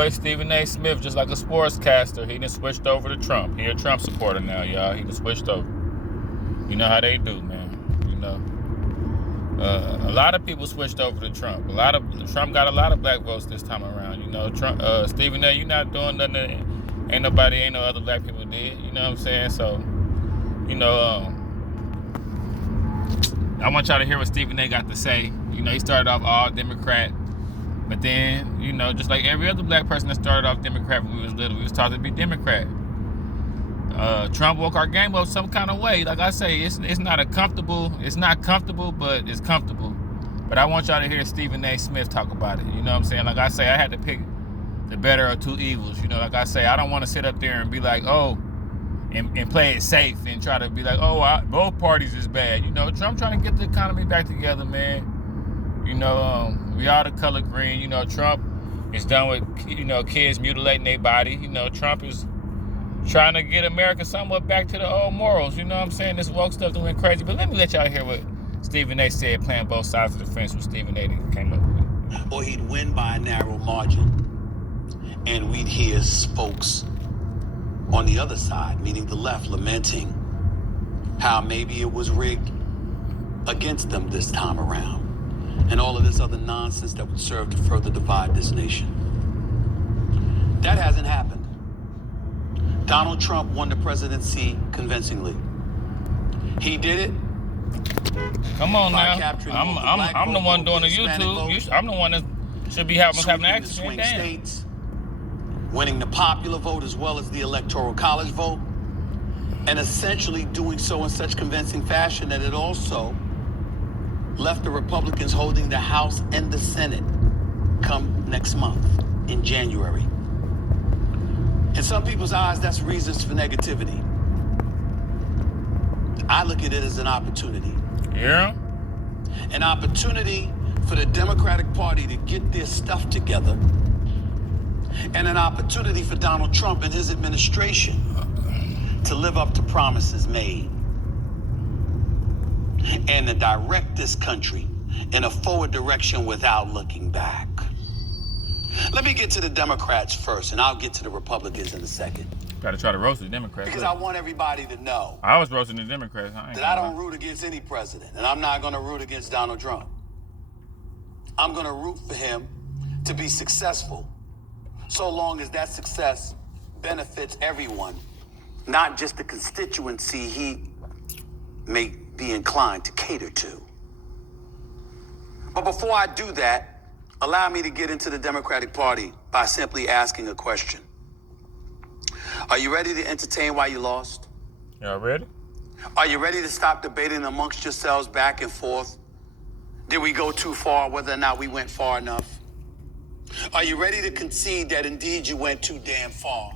boy Stephen A. Smith, just like a sportscaster, he done switched over to Trump. He a Trump supporter now, y'all. He done switched over. You know how they do, man. You know. A lot of people switched over to Trump. Trump got a lot of black votes this time around. You know, Trump, Stephen A., you not doing nothing that ain't no other black people did. You know what I'm saying? So, you know, I want y'all to hear what Stephen A. got to say. You know, he started off all Democrat, but then, you know, just like every other black person that started off Democrat when we was little, we was taught to be Democrat. Trump woke our game up some kind of way. Like I say, it's not comfortable, but it's comfortable. But I want y'all to hear Stephen A. Smith talk about it. You know what I'm saying? Like I say, I had to pick the better of two evils. You know, like I say, I don't want to sit up there and be like, oh, and play it safe and try to be like, oh, both parties is bad. You know, Trump trying to get the economy back together, man. You know, we all the color green. You know, Trump is done with, you know, kids mutilating their body. You know, Trump is trying to get America somewhat back to the old morals. You know what I'm saying? This woke stuff that went crazy. But let me let y'all hear what Stephen A. said, playing both sides of the fence, what Stephen A. came up with. Or he'd win by a narrow margin. And we'd hear folks on the other side, meaning the left, lamenting how maybe it was rigged against them this time around. And all of this other nonsense that would serve to further divide this nation. That hasn't happened. Donald Trump won the presidency convincingly. He did it. Come on now. I'm the one doing the YouTube. I'm the one that should be having an accident. Swing states, winning the popular vote as well as the electoral college vote, and essentially doing so in such convincing fashion that it also left the Republicans holding the House and the Senate come next month in January. In some people's eyes, that's reasons for negativity. I look at it as an opportunity. Yeah. An opportunity for the Democratic Party to get their stuff together. And an opportunity for Donald Trump and his administration to live up to promises made. And to direct this country in a forward direction without looking back. Let me get to the Democrats first, and I'll get to the Republicans in a second. Got to try to roast the Democrats. Because I want everybody to know. I was roasting the Democrats. That I don't root against any president, and I'm not going to root against Donald Trump. I'm going to root for him to be successful, so long as that success benefits everyone, not just the constituency he may be inclined to cater to. But before I do that, allow me to get into the Democratic Party by simply asking a question. Are you ready to entertain why you lost? Y'all ready? Are you ready to stop debating amongst yourselves back and forth? Did we go too far, whether or not we went far enough? Are you ready to concede that indeed you went too damn far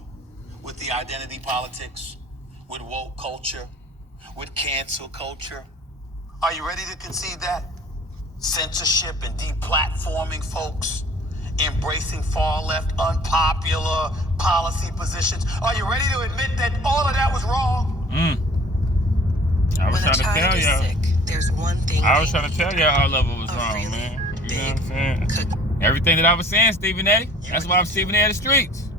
with the identity politics, with woke culture, with cancel culture? Are you ready to concede that? Censorship and deplatforming folks, embracing far-left, unpopular policy positions. Are you ready to admit that all of that was wrong? I was trying to tell y'all. Sick, there's one thing I was trying to tell y'all all of it was wrong, really, man. You know what I'm saying? Everything that I was saying, Stephen A. That's why I'm Stephen A. of the streets.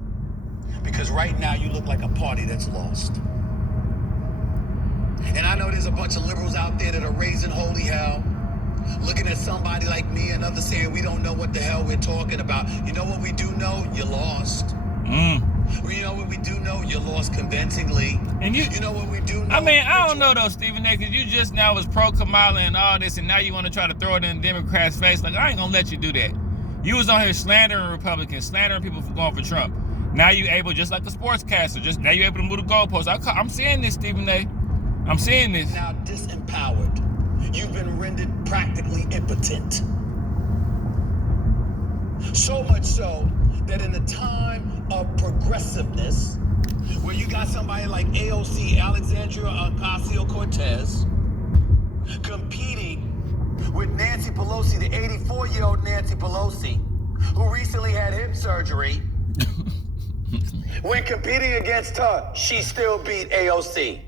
Because right now you look like a party that's lost. And I know there's a bunch of liberals out there that are raising holy hell, looking at somebody like me and others saying we don't know what the hell we're talking about. You know what we do know? You lost. You know what we do know? You lost convincingly. And you know what we do know? I mean, I don't know though, Stephen A., because you just now was pro-Kamala and all this, and now you want to try to throw it in the Democrats' face. Like, I ain't going to let you do that. You was on here slandering Republicans, slandering people for going for Trump. Now you able, just like a sportscaster, now you able to move the goalposts. I'm seeing this, Stephen A. I'm seeing this. Now disempowered. You've been rendered practically impotent. So much so that in the time of progressiveness, where you got somebody like AOC, Alexandria Ocasio-Cortez, competing with Nancy Pelosi, the 84-year-old Nancy Pelosi, who recently had hip surgery, when competing against her, she still beat AOC.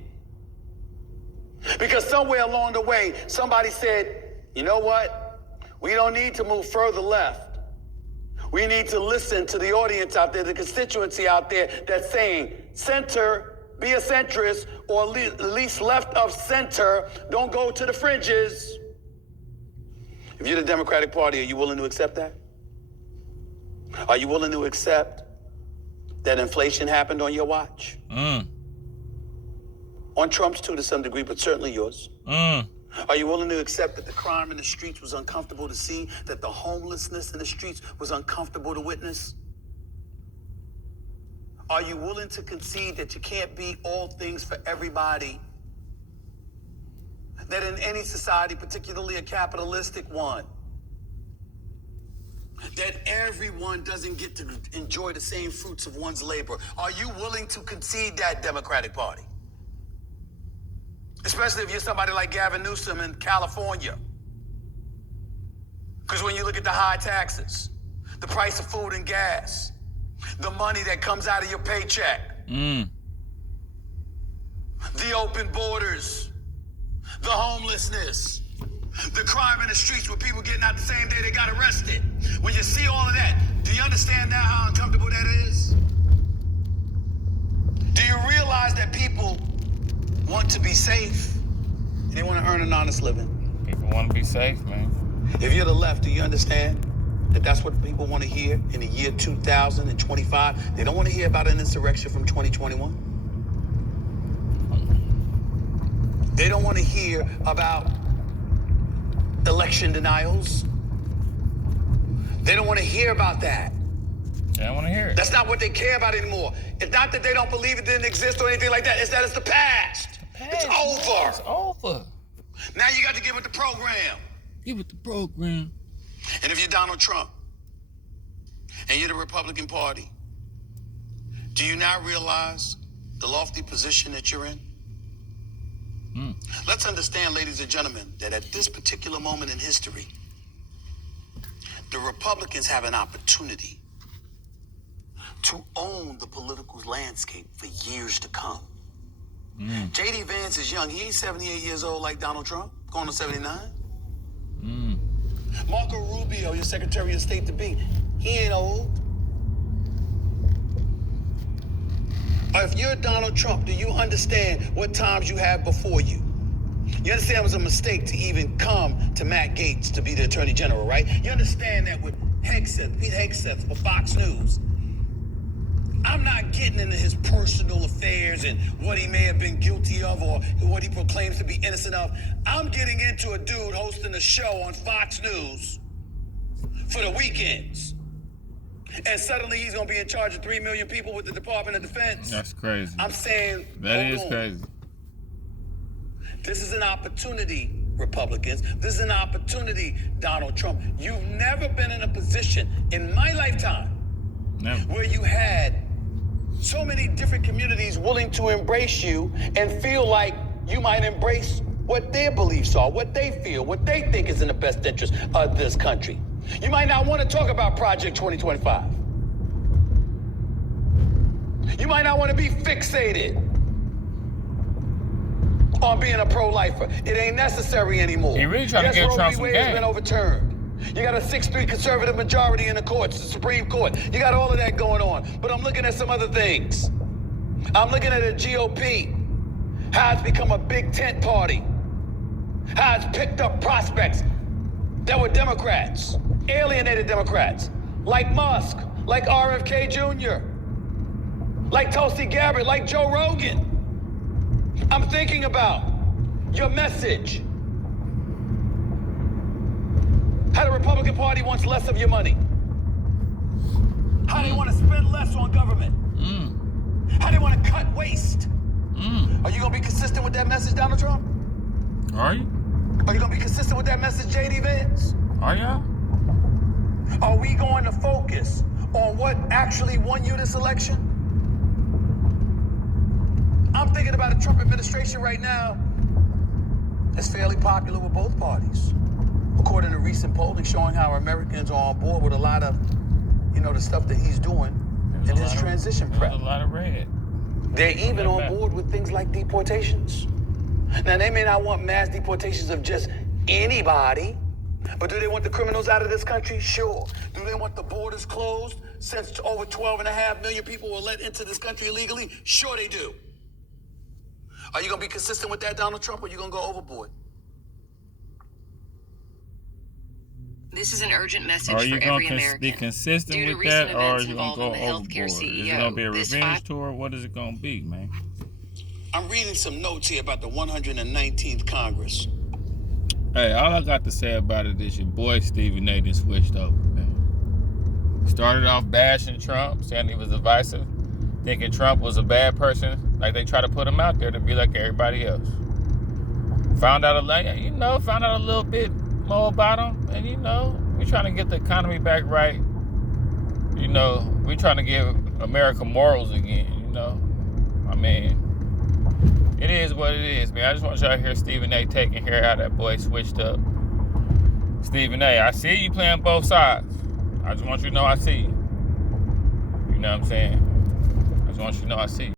Because somewhere along the way, somebody said, you know what? We don't need to move further left. We need to listen to the audience out there, the constituency out there that's saying center, be a centrist, or at least left of center. Don't go to the fringes. If you're the Democratic Party, are you willing to accept that? Are you willing to accept that inflation happened on your watch? On Trump's too, to some degree, but certainly yours. Are you willing to accept that the crime in the streets was uncomfortable to see, that the homelessness in the streets was uncomfortable to witness? Are you willing to concede that you can't be all things for everybody? That in any society, particularly a capitalistic one, that everyone doesn't get to enjoy the same fruits of one's labor? Are you willing to concede that, Democratic Party? Especially if you're somebody like Gavin Newsom in California. Because when you look at the high taxes, the price of food and gas, the money that comes out of your paycheck, the open borders, the homelessness, the crime in the streets with people getting out the same day they got arrested. When you see all of that, do you understand now how uncomfortable that is? Do you realize that people want to be safe? They want to earn an honest living. People want to be safe, man. If you're the left, do you understand that that's what people want to hear in the year 2025? They don't want to hear about an insurrection from 2021. They don't want to hear about election denials. They don't want to hear about that. They don't want to hear it. That's not what they care about anymore. It's not that they don't believe it didn't exist or anything like that. It's that it's the past. It's over. It's over. Now you got to get with the program. Get with the program. And if you're Donald Trump and you're the Republican Party, do you now realize the lofty position that you're in? Let's understand, ladies and gentlemen, that at this particular moment in history, the Republicans have an opportunity to own the political landscape for years to come. J.D. Vance is young. He ain't 78 years old like Donald Trump, going on 79. Marco Rubio, your Secretary of State to be, he ain't old. Or if you're Donald Trump, do you understand what times you have before you? You understand it was a mistake to even come to Matt Gaetz to be the Attorney General, right? You understand that with Hegseth, Pete Hegseth for Fox News. I'm not getting into his personal affairs and what he may have been guilty of or what he proclaims to be innocent of. I'm getting into a dude hosting a show on Fox News for the weekends. And suddenly he's going to be in charge of 3 million people with the Department of Defense. That's crazy. I'm saying, that is crazy. This is an opportunity, Republicans. This is an opportunity, Donald Trump. You've never been in a position in my lifetime where you had so many different communities willing to embrace you and feel like you might embrace what their beliefs are, what they feel, what they think is in the best interest of this country. You might not want to talk about Project 2025. You might not want to be fixated on being a pro-lifer. It ain't necessary anymore. He really trying to get Trump some Roe v. Wade has been overturned. You got a 6-3 conservative majority in the courts, the Supreme Court. You got all of that going on. But I'm looking at some other things. I'm looking at a GOP, how it's become a big tent party, how it's picked up prospects that were Democrats, alienated Democrats, like Musk, like RFK Jr., like Tulsi Gabbard, like Joe Rogan. I'm thinking about your message. How the Republican Party wants less of your money. How they want to spend less on government. How they want to cut waste. Are you going to be consistent with that message, Donald Trump? Are you? Are you going to be consistent with that message, J.D. Vance? Are y'all? Are we going to focus on what actually won you this election? I'm thinking about a Trump administration right now that's fairly popular with both parties. According to recent polling showing how Americans are on board with a lot of, the stuff that he's doing in his transition prep. There's a lot of red. They're even on board with things like deportations. Now, they may not want mass deportations of just anybody. But do they want the criminals out of this country? Sure. Do they want the borders closed since over 12.5 million people were let into this country illegally? Sure they do. Are you going to be consistent with that, Donald Trump, or are you going to go overboard? This is an urgent message Are for you every going to American. be consistent Due to with recent that, or events is you going to go involving the overboard? healthcare Is it CEO, going to be a this revenge tour? What is it going to be, man? I'm reading some notes here about the 119th Congress. Hey, all I got to say about it is your boy Stephen A. switched over, man. Started off bashing Trump, saying he was divisive, thinking Trump was a bad person, like they try to put him out there to be like everybody else. Found out a little bit more about him, and we're trying to get the economy back right. We're trying to give America morals again. I mean, it is what it is, man. I just want y'all to hear Stephen A. taking care of how that boy switched up. Stephen A., I see you playing both sides. I just want you to know I see you. You know what I'm saying? I just want you to know I see you.